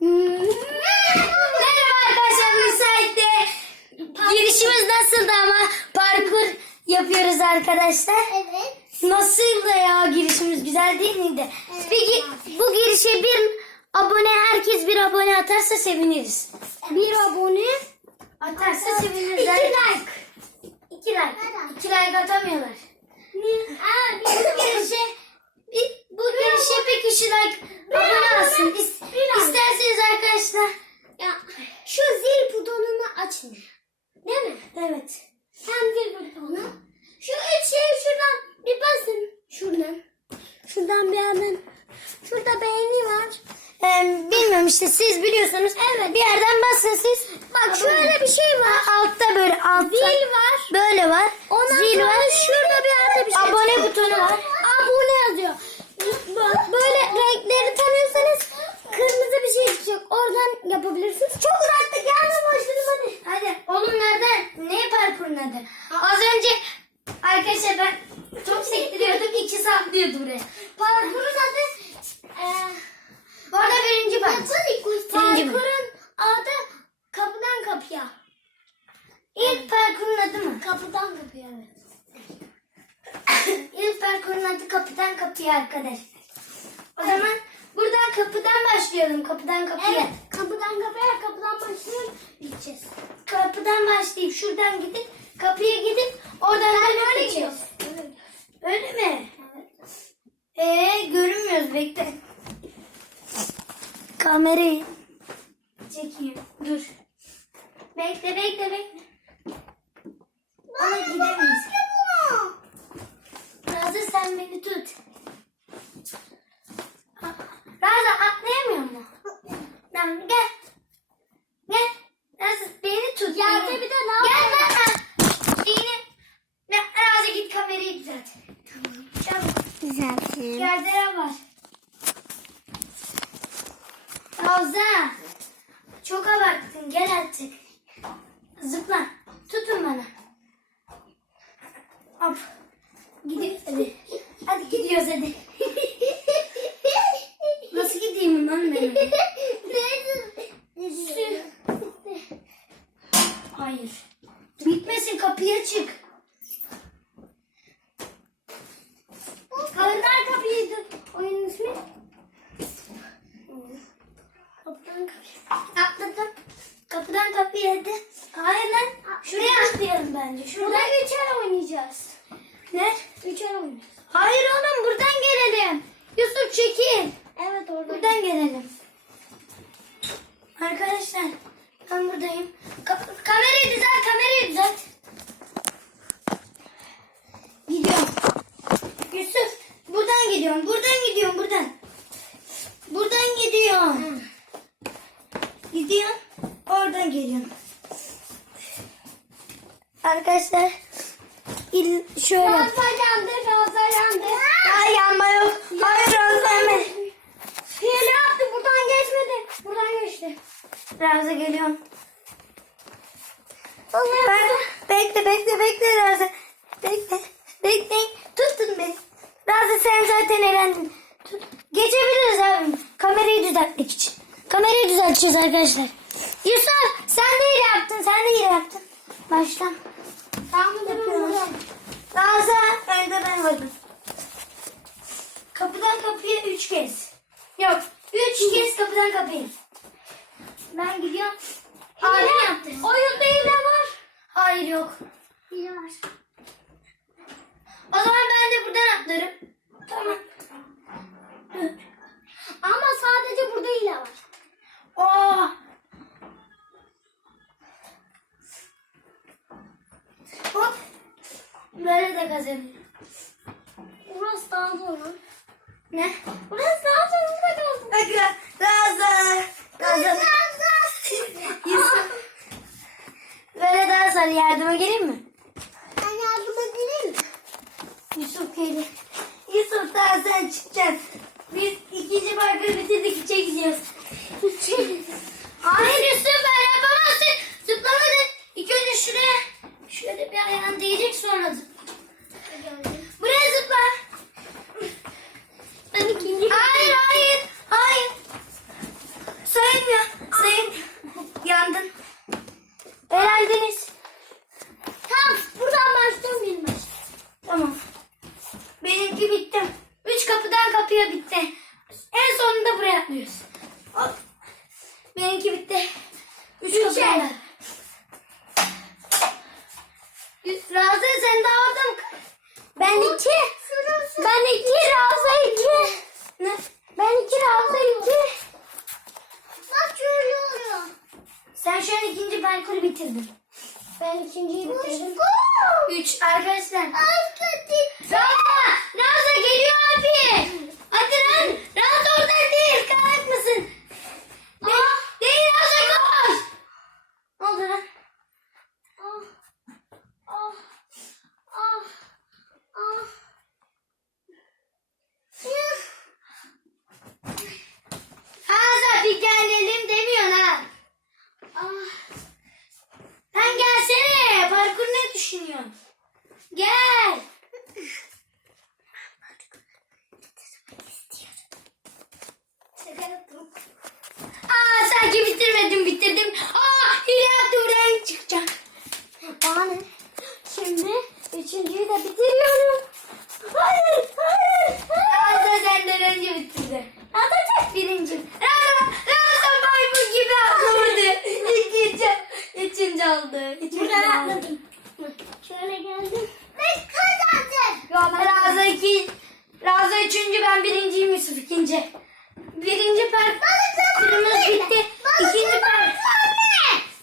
Merhaba arkadaşlar müsaitte. Girişimiz nasıldı ama parkur yapıyoruz arkadaşlar. Evet. Nasıldı ya girişimiz güzel değil miydi? Peki bu girişe bir abone herkes bir abone atarsa seviniriz. Bir abone atarsa seviniriz. İki like. İki like. İki like atamıyorlar. Aa, Bu girişe bir, bu girişe bir kişi like abone alsın. İs- İsterseniz arkadaşlar. ya, şu zil butonunu açın. Değil mi? Evet. Hem zil butonu. Şu üç şey şuradan bir basın. Şuradan. Şuradan bir yerden. Şurada beğeni var. Ee, bilmiyorum işte siz biliyorsunuz. Evet. Bir yerden basın siz. Bak şöyle bir şey var. Altta böyle altta. Zil var. Böyle var. Ondan Zil var. şurada bir yerde bir şey Abone butonu var. Böyle renkleri tanıyorsanız kırmızı bir şey çıkacak. Oradan yapabilirsiniz. Çok uzakta gelme başladım hadi. Hadi oğlum nereden? Ne parkurun adı? Az önce arkadaşlar ben çok sektiriyordum. İki saplıyordu buraya. Parkurun adı eee Orada birinci bak. Parkurun adı kapıdan kapıya. İlk parkurun adı mı? Kapıdan kapıya evet. İlk parkurun adı kapıdan kapıya arkadaşlar. O zaman buradan kapıdan başlayalım. Kapıdan kapıya. Evet kapıdan kapıya kapıdan başlayıp gideceğiz. Kapıdan başlayıp şuradan gidip kapıya gidip oradan da gidiyoruz. gideceğiz. Öyle mi? Ee görünmüyoruz bekle. Kamerayı çekeyim. Dur. Bekle bekle bekle. Ama gidemeyiz. Razı sen beni tut. Razı atlayamıyor mu? Tamam gel. Gel. Razı beni tut. Yerde beni. bir de ne Gel yapalım? bana. Beni. Ne, Razı git kamerayı düzelt. Tamam. Çabuk. Güzel. Yerde var. Ravza. Çok abarttın. Gel artık. Zıpla. Tutun bana. Hop. Gidiyoruz hadi. Hadi gidiyoruz hadi. Nasıl gideyim lan ben? Sür. Hayır. Bitmesin kapıya çık. Kalender kapıydı. Oyunun ismi. Kapıdan kapıya. Atladım. Kapıdan kapıya hadi. Hayır lan. Şuraya atlayalım bence. Şuradan. Burada üçer oynayacağız. Ne? Üçer oynayacağız. Hayır oğlum buradan gelelim. Yusuf çekil. Evet orada. Buradan gelelim. Arkadaşlar ben buradayım. Ka- kamerayı düzelt, kamerayı düzelt. Gidiyorum. Yusuf buradan gidiyorum, buradan gidiyorum, buradan. Buradan gidiyorum. Gidiyorum, oradan geliyorum. Arkadaşlar il şöyle. Ramza yandı, Ramza yandı. Ay yanma yok. Hayır Ramza Hile yaptı, buradan geçmedi. Buradan geçti. Ramza geliyorum. Ben, bekle bekle bekle Ramza. Bekle. Bekle. Tutun beni. Ramza sen zaten elendin. Tut. Geçebiliriz abi. Kamerayı düzeltmek için. Kamerayı düzelteceğiz arkadaşlar. Yusuf sen de hile yaptın. Sen de hile yaptın. Baştan. Tamam, Yapıyoruz. buradan. Ramza önde ben varım. Kapıdan kapıya üç kez. Yok. Üç kez kapıdan kapıya. Ben gidiyorum. Hile yaptı. Oyunda hile var. Hayır yok. Hile var. Şöyle geldim. Ve kazandım. Raza iki, Raza üçüncü ben birinciyim Yusuf ikinci. Birinci parkurumuz bitti. İkinci parkur.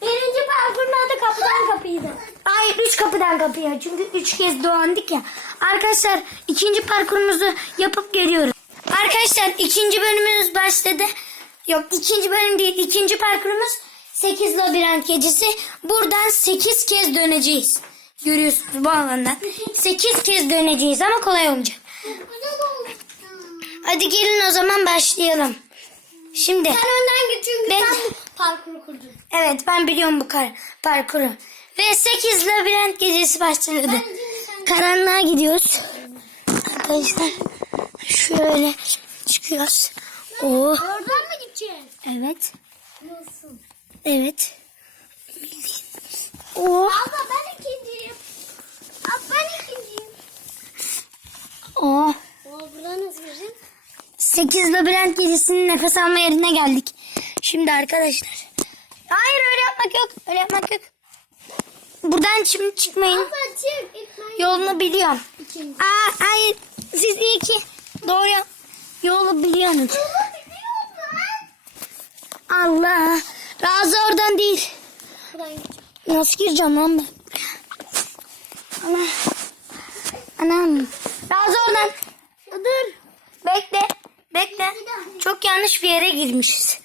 Birinci parkurun adı kapıdan kapıydı. Hayır üç kapıdan kapıya. Çünkü üç kez dolandık ya. Arkadaşlar ikinci parkurumuzu yapıp geliyoruz. Arkadaşlar ikinci bölümümüz başladı. Yok ikinci bölüm değil. ikinci parkurumuz 8 labirent gecesi. Buradan 8 kez döneceğiz. Görüyorsunuz bu alandan. 8 kez döneceğiz ama kolay olmayacak. Hadi gelin o zaman başlayalım. Şimdi. Sen önden git çünkü Ben- sen parkuru kurdun. Evet ben biliyorum bu kar parkuru. Ve 8 labirent gecesi başladı. Karanlığa gidiyoruz. Arkadaşlar şöyle çıkıyoruz. Oo, Oradan mı gideceğiz? evet. Nasıl? Evet. Oo, Abla ben ikinciyim. Abla ben ikinciyim. Buradan nasıl gireceğim? 8 labirent gecesinin nefes alma yerine geldik. Şimdi arkadaşlar. Hayır öyle yapmak yok. Öyle yapmak yok. Buradan şimdi çıkmayın. Yolunu biliyorum. Aa, hayır. Siz iyi ki doğru yolu biliyorsunuz. Allah. Razı oradan değil. Nasıl gireceğim lan ben? Ana. Anam. Razı oradan. Dur. Bekle. Bekle. Çok yanlış bir yere girmişiz.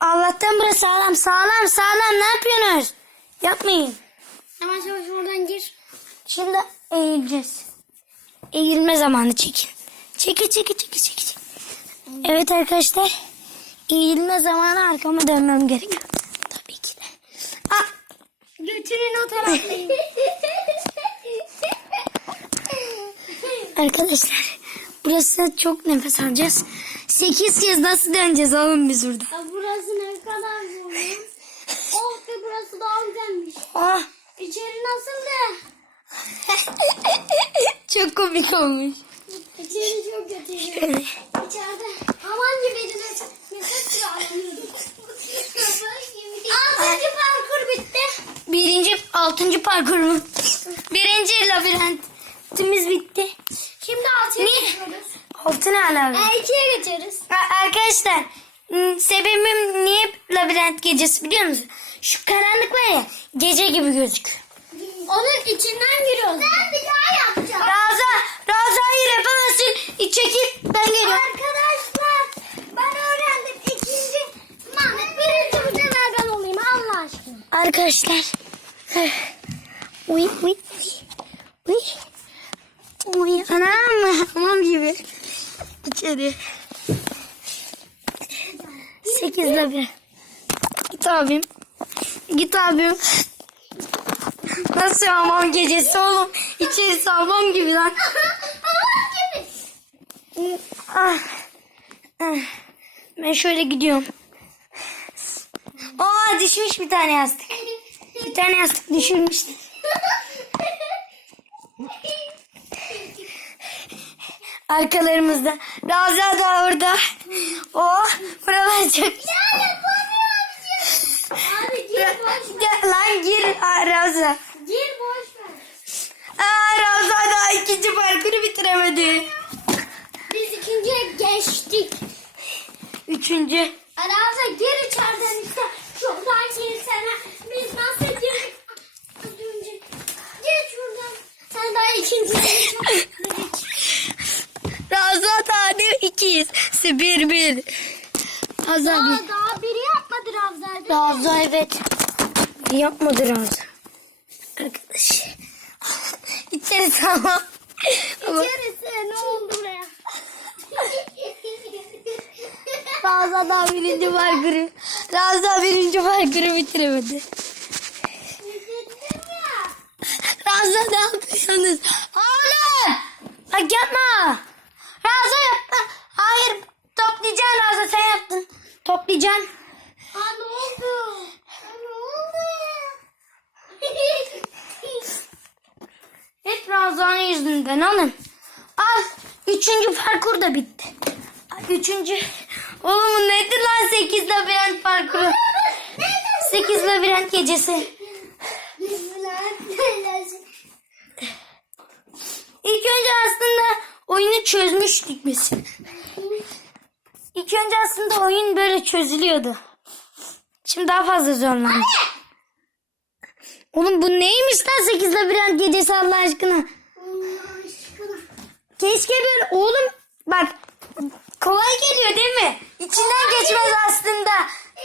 Allah'tan burası sağlam. Sağlam sağlam. Ne yapıyorsunuz? Yapmayın. Hemen yavaş oradan gir. Şimdi eğileceğiz. Eğilme zamanı çekin. Çekil çekil çekil çekil. Evet arkadaşlar. Eğilme zamanı arkama dönmem gerekiyor. Tabii ki de. Aa, Götürün o taraftayım. arkadaşlar burası çok nefes alacağız. Sekiz kez nasıl döneceğiz oğlum biz burada? ya burası ne kadar zor ya. Oh be burası daha güzelmiş. Ah, İçeri nasıldı? çok komik olmuş. İçeri çok kötüydü. İçeride aman gibi nefes alıyordum. Altıncı parkur bitti. Birinci, altıncı parkurumuz. Birinci labirentimiz bitti. Şimdi altıya geçiyoruz. Altı ne alaka? E, ikiye geçeriz. A- Arkadaşlar m, sebebim niye labirent gecesi biliyor musun? Şu karanlık var ya gece gibi gözüküyor. Onun içinden giriyoruz. Ben bir daha yapacağım. Raza, Raza hayır yapamazsın. İ, Çekil ben geliyorum. Arkadaşlar ben öğrendim. İkinci Mahmut birinci bu ben olayım Allah aşkına. Arkadaşlar. Uy uy uy. Uy anam hamam gibi. İçeri. Sekiz labirent. Git abim. Git abim. Nasıl hamam gecesi oğlum? İçerisi hamam gibi lan. Ah. Ah. Ben şöyle gidiyorum. Aa düşmüş bir tane yastık. Bir tane yastık düşürmüştüm. Arkalarımızda. Raza da orada. Oh buralar çok. Abi gir boş ver. Lan gir Ravza. Gir boş ver. Aa, daha ikinci parkuru bitiremedi. Biz ikinciye geçtik. Üçüncü. Arada gir içeriden işte. Şuradan girsene. Biz nasıl girdik? Az önce. Sen daha ikinciye Ravza tane ikiyiz. Bir bir. Ravza Aa, bir. daha biri yapmadı Ravza. Ravza evet. Yapmadı Ravza. Arkadaş. İçeri tamam. Ama İçerisi ne oldu buraya? Ravza daha birinci parkuru. Ravza birinci parkuru bitiremedi. Ravza ne yapıyorsunuz? Oğlum! Bak yapma. Ravza yapma. Hayır toplayacaksın Ravza sen yaptın. Toplayacaksın. Aa ne oldu? Ne oldu? Hep Ravza'nın yüzünden alın. Al. Üçüncü parkur da bitti. Üçüncü. Oğlum nedir lan sekiz labirent parkuru? Sekiz labirent gecesi. İlk önce aslında oyunu çözmüştük biz. İlk önce aslında oyun böyle çözülüyordu. Şimdi daha fazla zorlandı. Oğlum bu neymiş lan 8 labirent gecesi Allah aşkına? Keşke böyle oğlum bak kolay geliyor değil mi? İçinden geçmez aslında.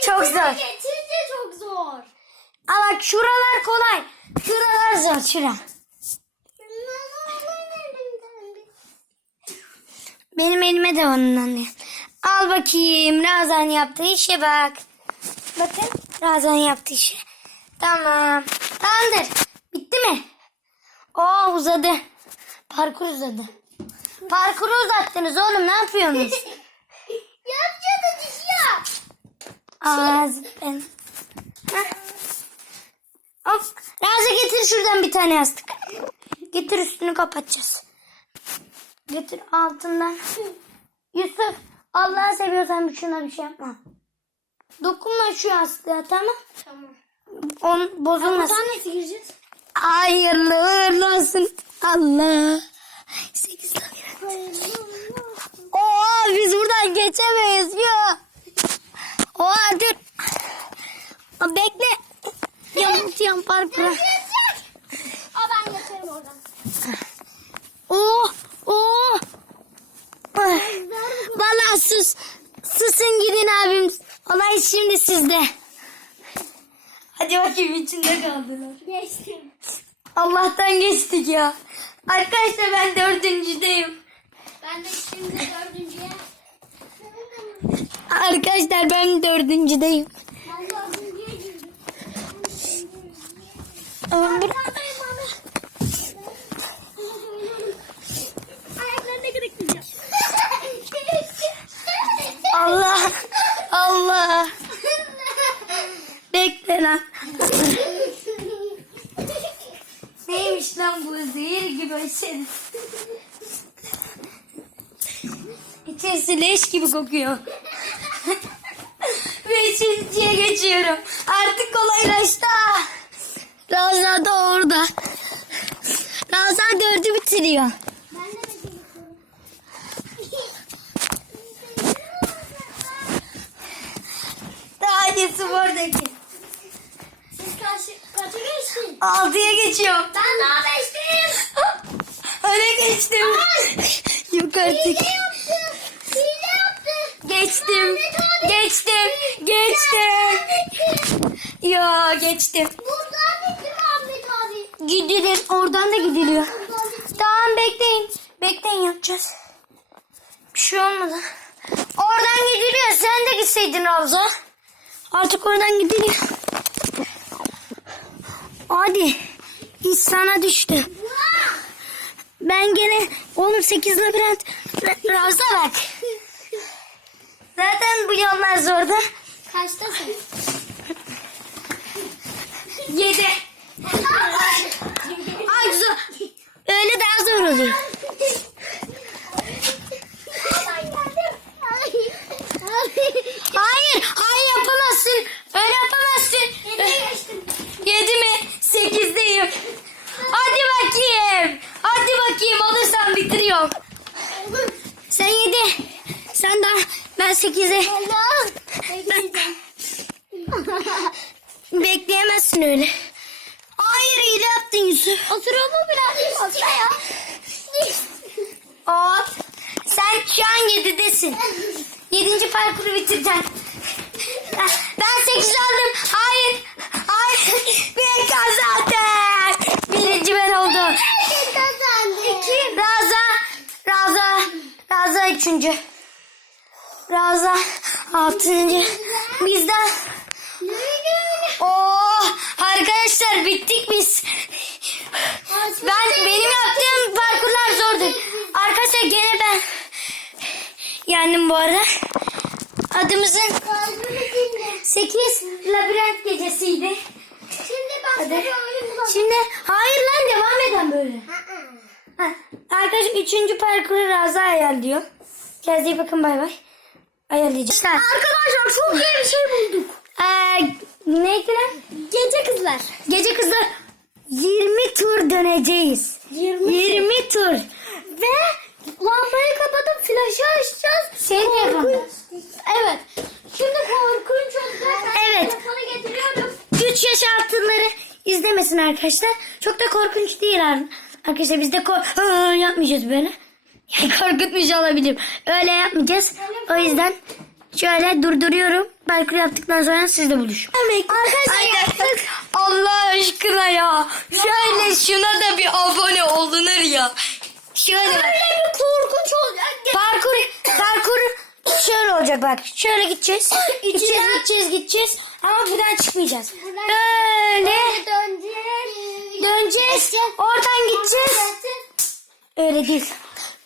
Çok zor. Geçince çok zor. Ama şuralar kolay. Şuralar zor şura. Benim elime de ondan değil. Al bakayım Razan yaptığı işe bak. Bakın Razan yaptığı işe. Tamam. Tamamdır. Bitti mi? Oo uzadı. Parkur uzadı. Parkuru uzattınız oğlum ne yapıyorsunuz? Yapacağız iş yap. Ağzı ben. Heh. Hop. Raza getir şuradan bir tane yastık. Getir üstünü kapatacağız. Getir altından. Yusuf Allah'ı seviyorsan şuna bir şey yapma. Dokunma şu yastığa tamam. Tamam. On bozulmasın. Nasıl gireceğiz? Hayırlı uğurlu olsun. Allah. Sekiz. Oha biz buradan geçemeyiz ya. Oha dur. Bekle. Yamultuyorum parkura. Aa ben yatarım oradan. Oh. Ah, Valla sus. Susun gidin abim. Olay şimdi sizde. Hadi bakayım içinde kaldılar. Geçtim. Allah'tan geçtik ya. Arkadaşlar ben dördüncüdeyim. Ben de şimdi dördüncüye. Arkadaşlar ben dördüncüdeyim. Ben dördüncüye girdim. Ama bir- Allah. Allah. Bekle lan. Neymiş lan bu zehir gibi şey. İçerisi leş gibi kokuyor. Ve üçüncüye geçiyorum. Artık kolaylaştı. Razan da orada. Razan dördü bitiriyor. Ben de bekliyorum. Daha iyisi oradaki. Siz kaç, kaça geçtin? Altıya geçiyorum. Ben daha beşteyim. Öne geçtim. Yok artık. Geçtim. Geçtim. Geçtim. Ya geçtim. Buradan bitti Ahmet abi. Gidilir. Oradan da gidiliyor. Tamam bekleyin. Bekleyin yapacağız. Bir şey olmadı. Oradan gidiliyor. Sen de gitseydin Ravza. Artık oradan gidiliyor. Hadi. İş sana düştü. Ben gene oğlum 8 labirent. Ra- Ravza bak. Zaten bu yollar zordu. Kaçtasın? 7. Ay zor. Öyle daha zor oluyor. Öyle yapamazsın. Yedi, mi? Sekizdeyim. Hadi bakayım. Hadi bakayım olursan bitiriyorum. Sen yedi. Sen daha ben sekize. Bekleyemezsin öyle. Hayır iyi yaptın Yusuf. Oturalım biraz. Otur ya. Hop. Sen şu an yedidesin. Yedinci parkuru bitireceksin. 8 aldım. Hayır. Hayır. Ben kazandım. Birinci ben oldum. Kim kazandı? Kim? Raza. Raza. Raza üçüncü. Raza altıncı. Bizden. Oo, arkadaşlar bittik biz. Ben benim yaptığım parkurlar zordu. Arkadaşlar gene ben yendim bu arada. Adımızın Kalbimi dinle. 8 labirent gecesiydi. Şimdi başka bir oyun. Şimdi hayır lan devam eden böyle. Ha, arkadaşlar üçüncü parkuru Raza ayarlıyor. Kendinize bakın bay bay. Ayarlayacağız. Arkadaşlar çok iyi bir şey bulduk. Ee, neydi lan? Gece kızlar. Gece kızlar 20 tur döneceğiz. 20 20 tur. Ve lambayı kapatıp flaşı açacağız. Senin telefonun. Evet. Şimdi korkunç olacak. Evet. Telefonu getiriyorum. 3 yaş altınları izlemesin arkadaşlar. Çok da korkunç değil ar- arkadaşlar. Biz de kor Aa, yapmayacağız böyle. Yani korkutmuş olabilirim. Öyle yapmayacağız. O yüzden şöyle durduruyorum. Parkur yaptıktan sonra sizle buluşun. Arkadaşlar Allah aşkına ya. Şöyle şuna da bir abone olunur ya. Şöyle bak. Böyle bir korkunç olacak. Parkur, parkur şöyle olacak bak. Şöyle gideceğiz. Gideceğiz, gideceğiz, gideceğiz. Ama buradan çıkmayacağız. Böyle döneceğiz. döneceğiz. Oradan gideceğiz. Öyle değil.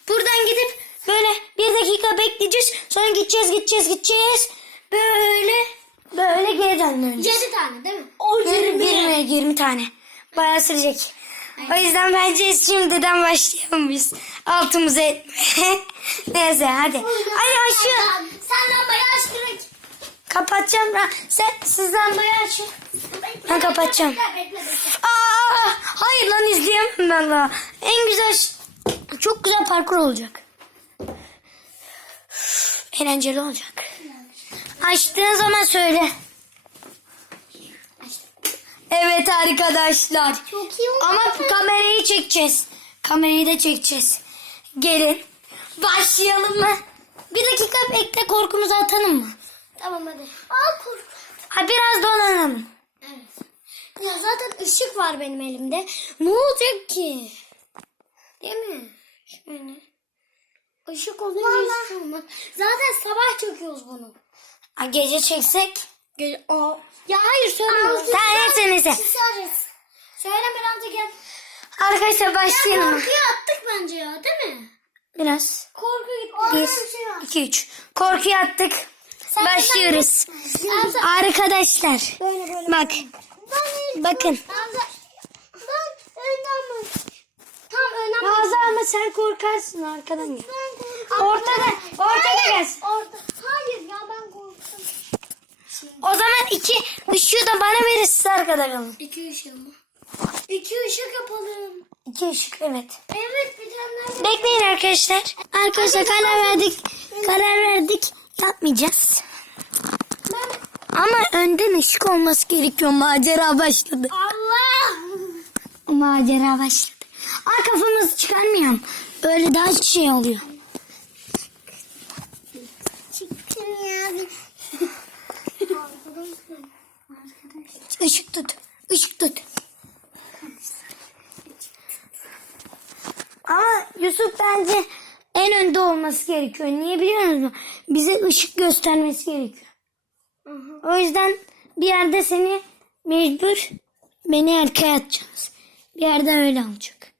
Buradan gidip böyle bir dakika bekleyeceğiz. Sonra gideceğiz, gideceğiz, gideceğiz. Böyle böyle geri döneceğiz. 7 tane değil mi? O 20, 20, 20 tane. Bayağı sürecek. O yüzden bence şimdiden başlayalım biz. Altımıza etmeye. Neyse hadi. Hadi aşı. Sen lambayı aç direkt. Kapatacağım ben. Sen, siz lambayı açın. Ben kapatacağım. Aa, hayır lan izleyemem ben daha. En güzel, çok güzel parkur olacak. Eğlenceli olacak. Açtığın zaman söyle. Evet arkadaşlar. Çok iyi oldu. Ama kamerayı çekeceğiz. Kamerayı da çekeceğiz. Gelin. Başlayalım mı? Bir dakika bekle korkumuzu atalım mı? Tamam hadi. Al kork. Ha biraz dolanalım. Evet. Ya zaten ışık var benim elimde. Ne olacak ki? Değil mi? Şöyle. Işık olunca hiçbir şey olmaz. Zaten sabah çekiyoruz bunu. Ha, gece çeksek. O. Ya hayır söyleme. Sen neyse neyse. Susarız. Söyle Miranda gel. Arkadaşlar başlayalım. mı? Korkuyu attık bence ya değil mi? Biraz. Korku gitti. Bir, şey iki, üç. Korkuyu attık. Sen- Başlıyoruz. Sen- sen- Arkadaşlar. Böyle böyle. Bak. Ben, Bakın. ben, ben önden mi? Tam önden mi? Nazlı ama sen korkarsın arkadan. Ben. Ortada, ortada gelsin. Orada. Hayır ya ben korktum. O zaman iki ışığı da bana verir siz arkada kalın. İki ışık mı? İki ışık yapalım. İki ışık evet. Evet bir tane. Bekleyin arkadaşlar. Arkadaşlar karar verdik. Karar verdik. Yapmayacağız. Ben... Ama önden ışık olması gerekiyor. Macera başladı. Allah. Macera başladı. Ay kafamızı çıkarmayalım. Öyle daha şey oluyor. Çıktım ya. Işık tut. Işık tut. Ama Yusuf bence en önde olması gerekiyor. Niye biliyor musun? Bize ışık göstermesi gerekiyor. O yüzden bir yerde seni mecbur beni arkaya atacağız. Bir yerde öyle olacak.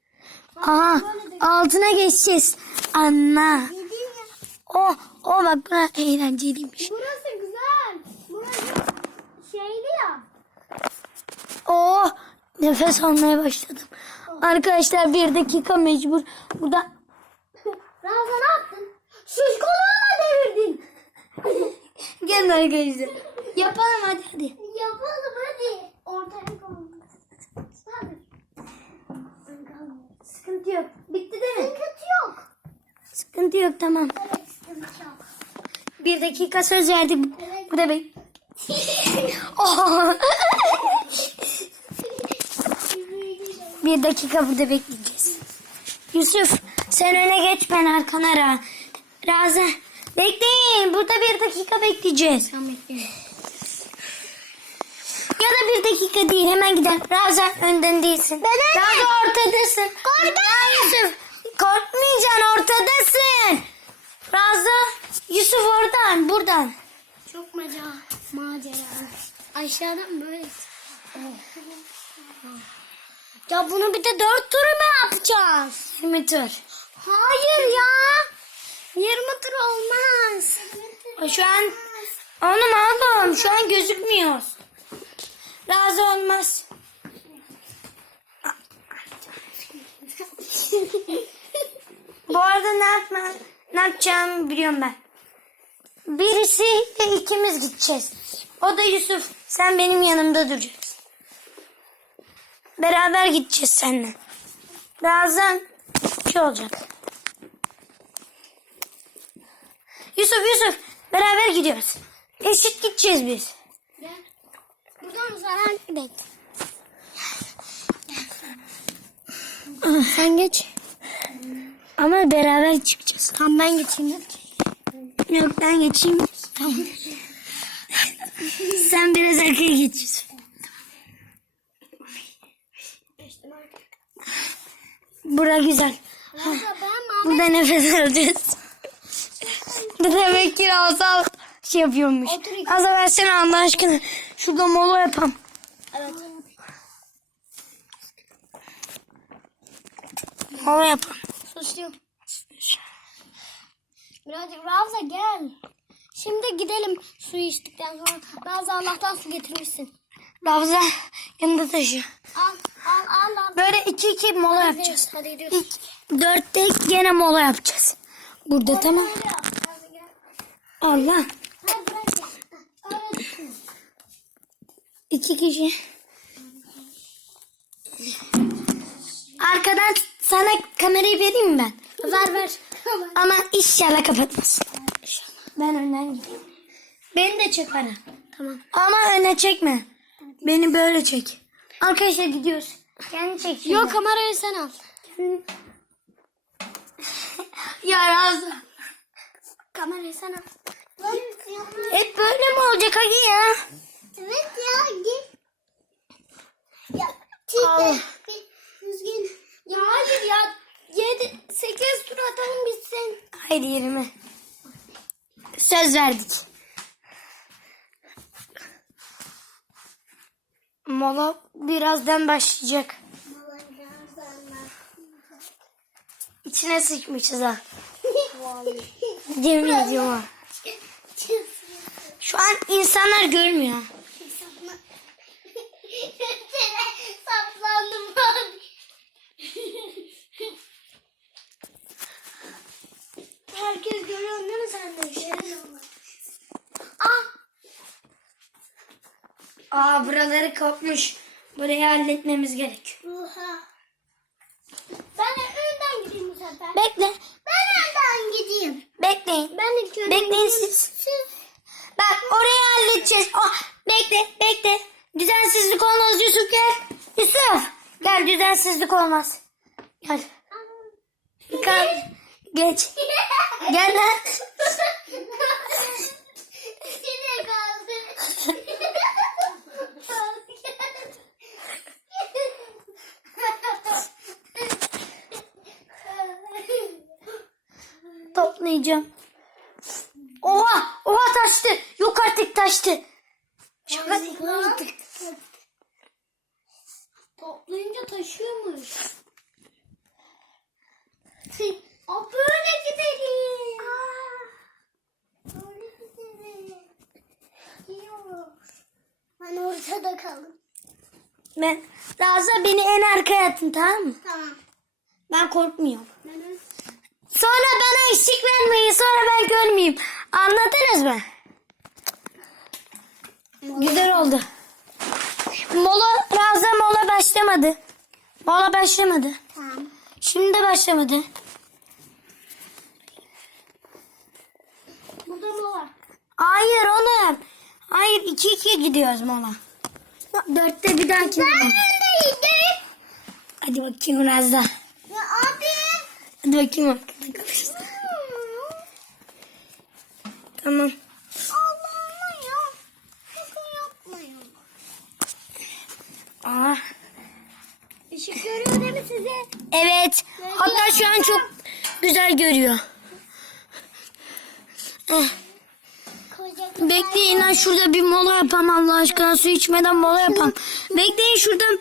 Aha altına geçeceğiz. Anla. O, o bak buna eğlenceliymiş. Burası güzel. Burası şeyli ya. Oo, nefes almaya başladım. Arkadaşlar bir dakika mecbur. Burada Ramza ne yaptın? Şiş kolumu devirdin. gelin arkadaşlar. Yapalım hadi hadi. Yapalım hadi. Hadi. Sıkıntı yok. Bitti değil mi? Sıkıntı yok. Sıkıntı yok tamam. Evet sıkıntı yok. Bir dakika söz verdik. Burada bek. Oh. bir dakika burada bekleyeceğiz. Yusuf sen öne geç ben arkana ra. Razı. Bekleyin. Burada bir dakika bekleyeceğiz. Tamam bekliyorum. Ya da bir dakika değil hemen gidelim. Razan önden değilsin. Ben Razan ortadasın. Korkma Yusuf. Korkmayacaksın ortadasın. Razan Yusuf oradan buradan. Çok maca, macera. Aşağıdan böyle. Ya bunu bir de dört turu mu yapacağız? 20 tur. Hayır ya. 20 tur olmaz. Şu an onu oğlum şu an gözükmüyor. Razı olmaz. Bu arada ne yapma, ne yapacağımı biliyorum ben. Birisi de ikimiz gideceğiz. O da Yusuf. Sen benim yanımda duracaksın. Beraber gideceğiz seninle. Birazdan şey olacak. Yusuf Yusuf beraber gidiyoruz. Eşit gideceğiz biz. Gel. Buradan zarar bek. Sen geç. Ama beraber çıkacağız. Tamam ben geçeyim. Yok ben geçeyim. Tamam. Sen biraz arkaya geç. Bura güzel. Burada nefes alacağız. Bu demek ki Azal şey yapıyormuş. İki- Azal versene Allah aşkına. Şurada mola yapalım. Evet. Mola yapalım. Birazcık Ravza gel. Şimdi gidelim su içtikten sonra. Ravza Allah'tan su getirmişsin. Ravza yanında taşı. Al al al al. Böyle iki iki mola yapacağız. Hadi gidiyoruz. İlk dörtte gene mola yapacağız. Burada tamam. Hadi hadi gel. Allah. Hadi. İki kişi. Arkadan sana kamerayı vereyim mi ben? Ver ver. Ama inşallah kapatmasın. Ben önden gideyim. Beni de çek bana. Tamam. Ama öne çekme. Beni böyle çek. Arkadaşlar gidiyoruz. Kendi çek. şimdi. Yok kamerayı sen al. Ya Razı. Kamerayı sen al. Hep böyle mi olacak Hagi ya? Evet ya git. Ya Al. Düzgün. Ya hayır ya. 7 8 tur atalım bitsin. Hayır yerime. Söz verdik. Mola birazdan başlayacak. İçine sıçmışız ha. Yemin ediyorum ha. Şu an insanlar görmüyor. Saplandım abi. Herkes görüyor değil mi sen de? Ah Aa buraları kopmuş. Burayı halletmemiz gerek. Oha. Ben de önden gideyim bu sefer. Bekle. Ben önden gideyim. Bekleyin. Ben ilk önden Bekleyin gideyim. siz. Bak orayı halledeceğiz. Oh, bekle bekle. Düzensizlik olmaz Yusuf gel. Yusuf gel düzensizlik olmaz. Gel. Gel. Geç. Gel lan. Yine kaldı. Toplayacağım. Oha! Oha taştı. Yok artık taştı. Şaka değil. Toplayınca taşıyormuş. Aa, böyle gidelim. Böyle gidelim. Gidiyoruz. Ben ortada kaldım. Ben Raza beni en arkaya atın tamam mı? Tamam. Ben korkmuyorum. Ben Sonra bana ışık vermeyin. Sonra ben görmeyeyim. Anladınız mı? Güzel oldu. Mola, Ravza mola başlamadı. Mola başlamadı. Tamam. Şimdi de başlamadı. Burada mola. Hayır oğlum. Hayır 2-2 gidiyoruz mola. Dörtte bir dahaki mola. Neredeydim? Hadi bakayım biraz daha. Ya abi. Hadi bakayım arkada kapışsın. Tamam. Allah'ım ya. Sakın yapmayın. Aa, Işık görüyor değil mi sizi? evet. Hatta şu an çok güzel görüyor. Bekleyin lan şurada bir mola yapalım Allah aşkına. Su içmeden mola yapalım. Bekleyin şuradan.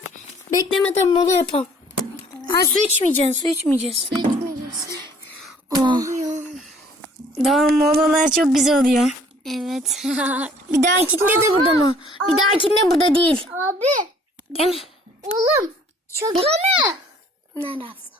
Beklemeden mola yapalım. Ha su içmeyeceksin, su içmeyeceğiz. Su içmeyeceksin. Oh. Molalar çok güzel oluyor. Evet. Bir dahakinde de burada mı? Bir dahakinde burada değil. abi. Değil mi? Oğlum. Şaka mı? Neresi?